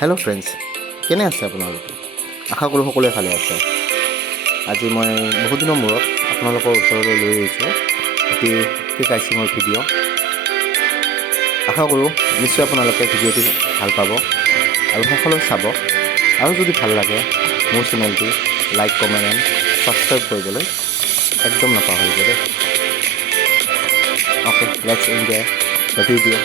Hello' friends, কেনে আছে আপোনালোকে? আশা কৰোঁ সকলোৱে ভালে আছে। আজি মই বহুত দিনৰ মূৰত আপোনালোকৰ ওচৰলৈ লৈ আহিছোঁ এটি কেক আইচিঙৰ ভিডিঅ'। আশা কৰোঁ নিশ্চয় আপোনালোকে ভিডিঅ'টি ভাল পাব আৰু শেষলৈ চাব। আৰু যদি ভাল লাগে মোৰ চেনেলটি লাইক, কমেণ্ট এণ্ড ছাবস্ক্ৰাইব কৰিবলৈ একদম নাপাহৰিব দেই। Okay, let's enjoy the video'.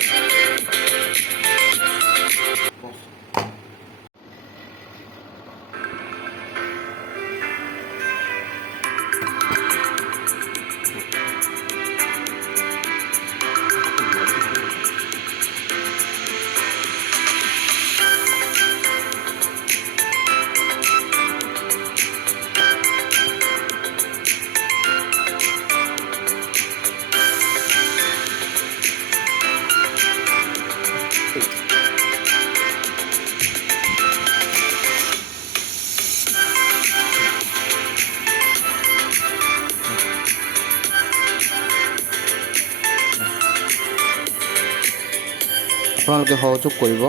আপোনালোকে সহযোগ কৰিব।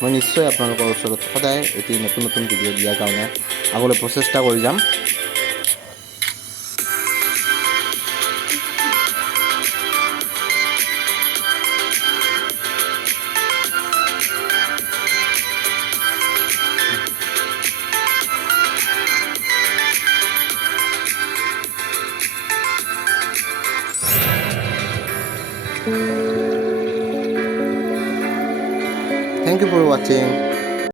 মই নিশ্চয় আপোনালোকৰ ওচৰত সদায় এটি নতুন নতুন ভিডিঅ' দিয়াৰ কাৰণে আগলৈ প্ৰচেষ্টা কৰি যাম। Thank you for watching.